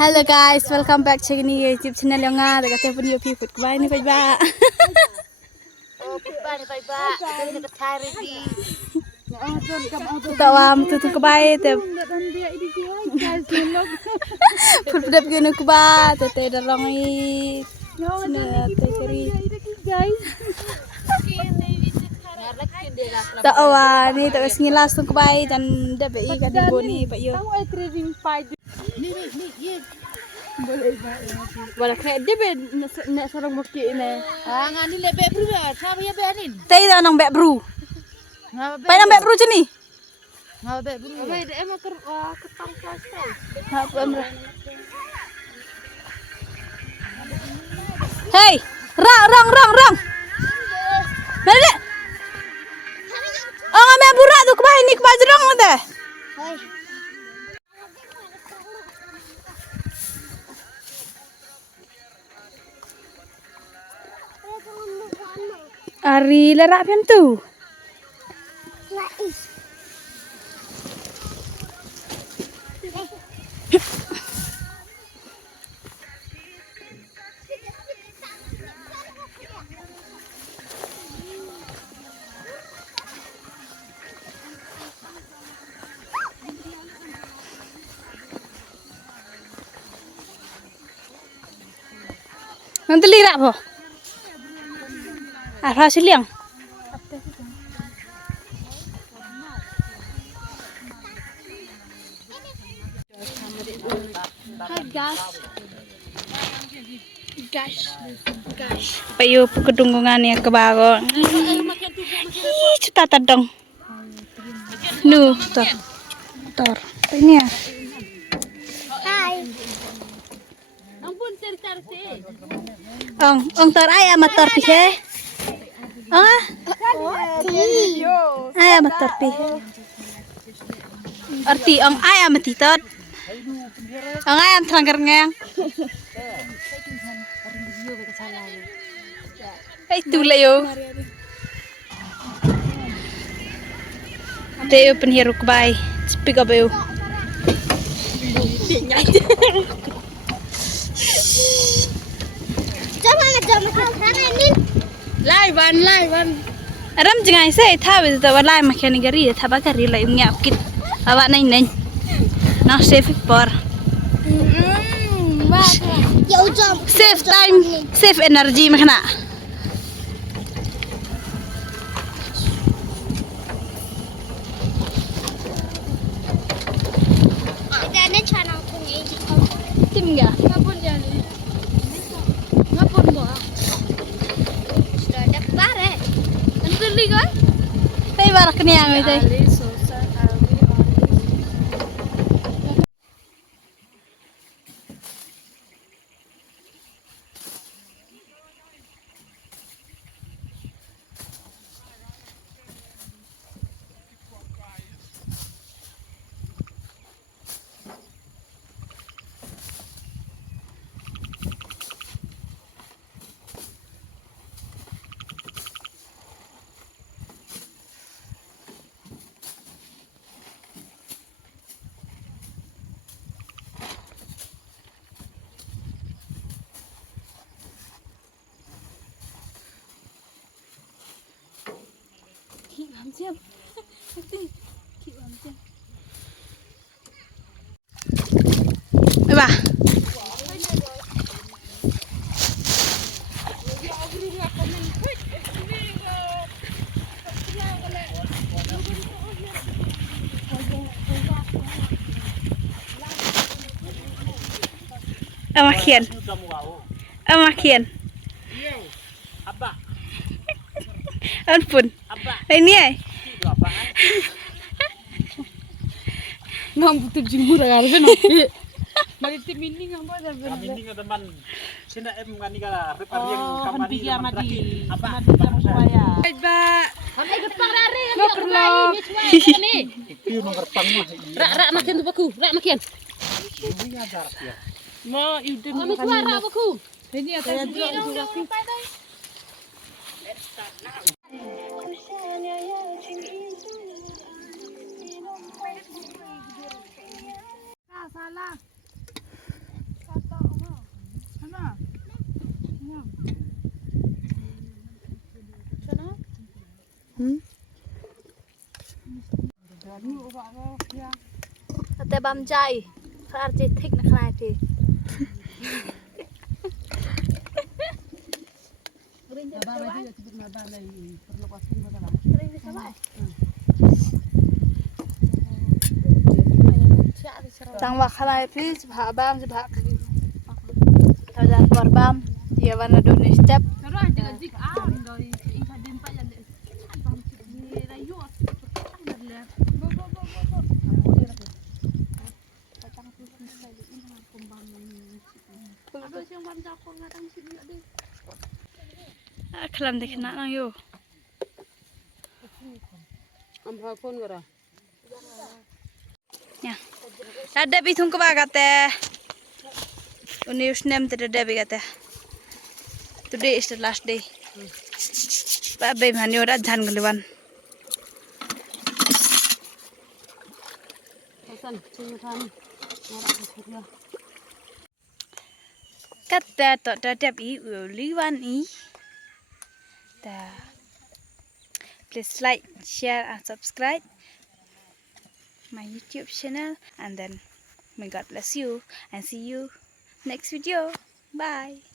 Hello guys, welcome back to ini YouTube channel yang ada kata pun YouTube food kubai ni ba. Oh, ba ni ba. Dari dekat hari di. Tawam tu kubai te. Food dap gini kubai te darang i. Te kiri. Tawa ni tak ngilas tu kubai dan dap i kadi boni pak yo. Wala kaya dia be nak sarang bukti ini. Ah, ngani lebe bru ya. Sama ya be anin. Tay dah nang bek bru. Ngapa be? Pai nang bek bru je ni. Ngapa be bru? Be dia emang ketang plastik. Apa amra? Hey, rang. Mana? Oh, ngame burak tu kebaik ni kebaik jerang tu. Ari lerak pian tu. Nanti lirak po. Apa siliang? Hai guys. Payo kedunggungan ya ke bago. Cita tadong. Nu, tor. Ini ya. Hai. Ampun cari-cari. Ong tor ay amator pihe. Ah? Ay amator pihe. Arti ong ay amatitot. Ong ay am trangger ngeng. Ay tulayo. Teo penhiru kubai. Speak up you. Live. Aram jangan saya tahu itu walai makan negeri, tapi kari lah yang kit. Awak neng. Nah safe por. Save time, save energy makna. Tim enggak? Ngapun jadi. Ngapun gua. Sudah ada bare. Nanti li kan? Tay barak niang itu. Siap. Ba. Amakian. Abah. Ampun. Ini ay. Ngam butuh jumur kan ben. Mari tim ini ngam ada ben. Kami ini teman sina ngani kala reparian Kamari kamari apa? apa Ba. Kami gepang rari kan ni. itu nomor pangmu Rak makin tu baku, rak makin. ini ada ya Mau idun makan. Suara baku. Ini ada itu baku. Salah. แต่บำใจพระอาทิตย์ทิกนะคลายทีจังหวะคลายที่สิบหาบ้ามสิบหาเราจะปอดบ้ามเดี๋ยววันดูนี่สเต็ปคลำเด็กนะน้องอยู่เนี่ยada bitung kebagate Uni usnem tidak bigate today is the last day babe mani ora jan geliwan kata to dadap I uliwan I ta please like share and subscribe my YouTube channel, and then may God bless you and see you next video. Bye.